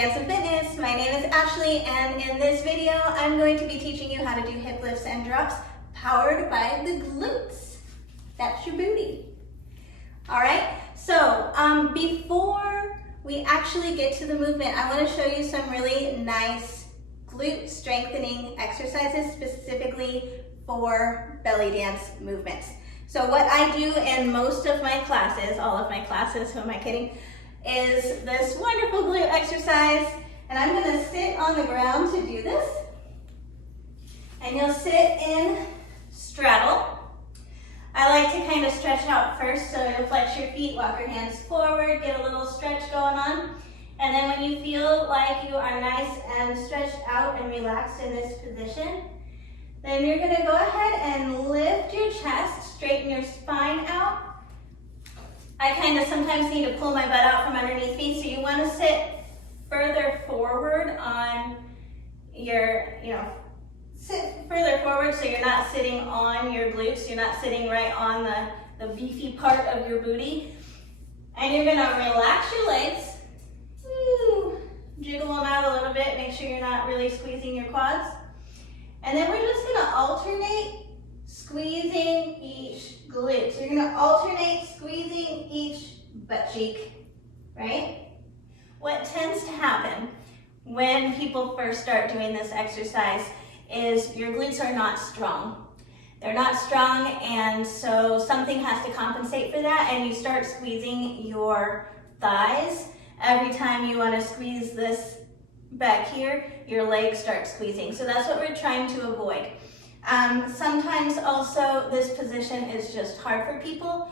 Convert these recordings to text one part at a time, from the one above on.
Bellydance and Fitness. My name is Ashley, and in this video, I'm going to be teaching you how to do hip lifts and drops powered by the glutes. That's your booty. All right, so before we actually get to the movement, I want to show you some really nice glute strengthening exercises specifically for belly dance movements. So what I do in most of my classes, all of my classes, who am I kidding, is this wonderful glute exercise. And I'm gonna sit on the ground to do this. And you'll sit in straddle. I like to kind of stretch out first, so you'll flex your feet, walk your hands forward, get a little stretch going on. And then when you feel like you are nice and stretched out and relaxed in this position, then you're gonna go ahead and lift your chest, straighten your spine out. I kind of sometimes need to pull my butt out from underneath me, so you want to sit further forward on your, sit further forward so you're not sitting on your glutes, you're not sitting right on the beefy part of your booty. And you're going to relax your legs, jiggle them out a little bit, make sure you're not really squeezing your quads. And then we're just going to alternate squeezing each glute. So you're going to alternate squeezing each butt cheek, right? What tends to happen when people first start doing this exercise is your glutes are not strong. They're not strong, and so something has to compensate for that, and you start squeezing your thighs. Every time you want to squeeze this back here, your legs start squeezing. So that's what we're trying to avoid. Sometimes also this position is just hard for people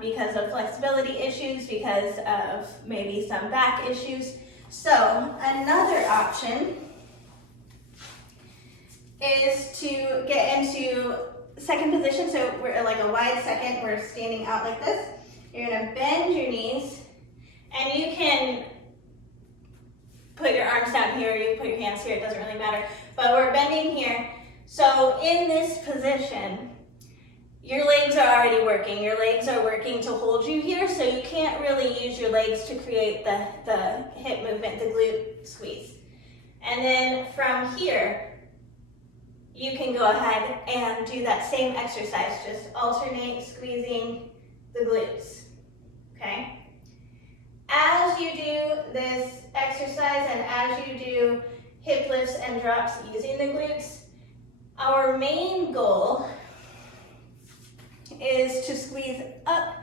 because of flexibility issues, because of maybe some back issues. So another option is to get into second position. So we're like a wide second, we're standing out like this. You're gonna bend your knees, and you can put your arms down here, you can put your hands here, it doesn't really matter, but we're bending here. So in this position, your legs are already working. Your legs are working to hold you here, so you can't really use your legs to create the hip movement, the glute squeeze. And then from here, you can go ahead and do that same exercise, just alternate squeezing the glutes, okay? As you do this exercise and as you do hip lifts and drops using the glutes, our main goal is to squeeze up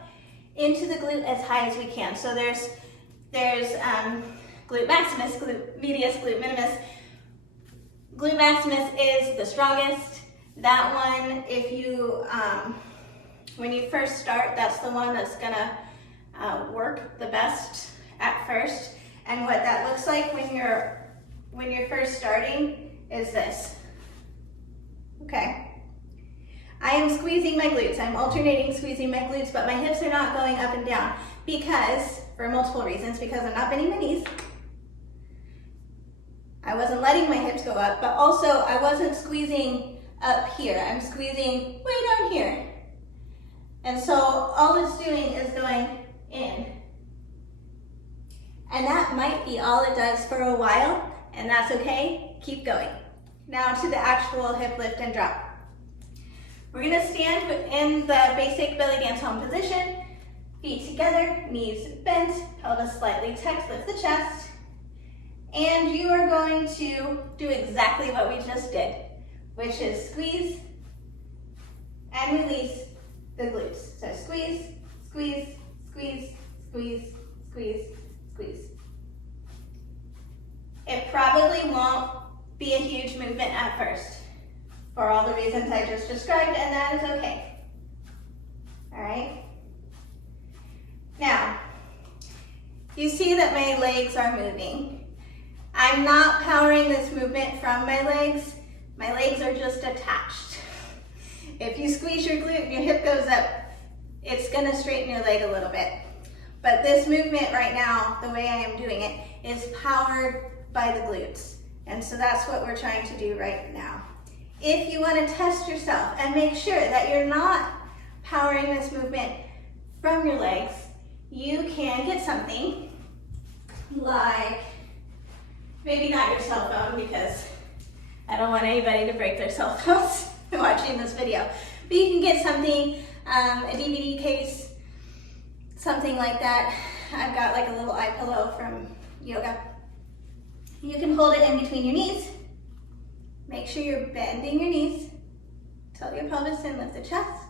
into the glute as high as we can. So there's glute maximus, glute medius, glute minimus. Glute maximus is the strongest. That one, if you, when you first start, that's the one that's gonna work the best at first. And what that looks like when you're first starting is this. Okay. I am squeezing my glutes. I'm alternating squeezing my glutes, but my hips are not going up and down because, for multiple reasons, because I'm not bending my knees. I wasn't letting my hips go up, but also I wasn't squeezing up here. I'm squeezing way down here. And so all it's doing is going in. And that might be all it does for a while, and that's okay. Keep going. Now to the actual hip lift and drop. We're gonna stand in the basic belly dance home position, feet together, knees bent, pelvis slightly tucked, lift the chest. And you are going to do exactly what we just did, which is squeeze and release the glutes. So squeeze, squeeze, squeeze, squeeze, squeeze, squeeze. It probably won't be a huge movement at first for all the reasons I just described, and that is okay. All right? Now, you see that my legs are moving. I'm not powering this movement from my legs. My legs are just attached. If you squeeze your glute and your hip goes up, it's gonna straighten your leg a little bit. But this movement right now, the way I am doing it, is powered by the glutes. And so that's what we're trying to do right now. If you want to test yourself and make sure that you're not powering this movement from your legs, you can get something like Maybe not your cell phone, because I don't want anybody to break their cell phones watching this video. But you can get something, a DVD case, something like that. I've got like a little eye pillow from yoga. You can hold it in between your knees. Make sure you're bending your knees. Tilt your pelvis and lift the chest.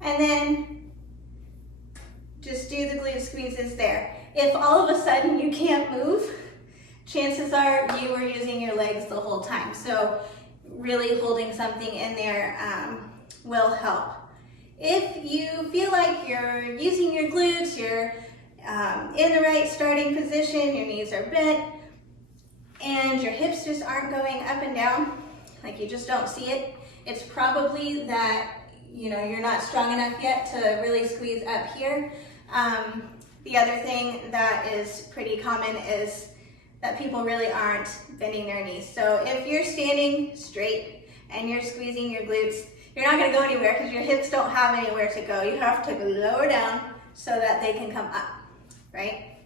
And then just do the glute squeezes there. If all of a sudden you can't move, chances are you were using your legs the whole time. So really holding something in there will help. If you feel like you're using your glutes, you're in the right starting position, your knees are bent, and your hips just aren't going up and down, like you just don't see it, it's probably that you're not strong enough yet to really squeeze up here. The other thing that is pretty common is that people really aren't bending their knees. So if you're standing straight and you're squeezing your glutes, you're not gonna go anywhere because your hips don't have anywhere to go. You have to lower down so that they can come up, right?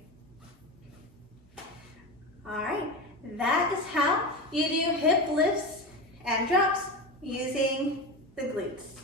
All right, that is how you do hip lifts and drops using the glutes.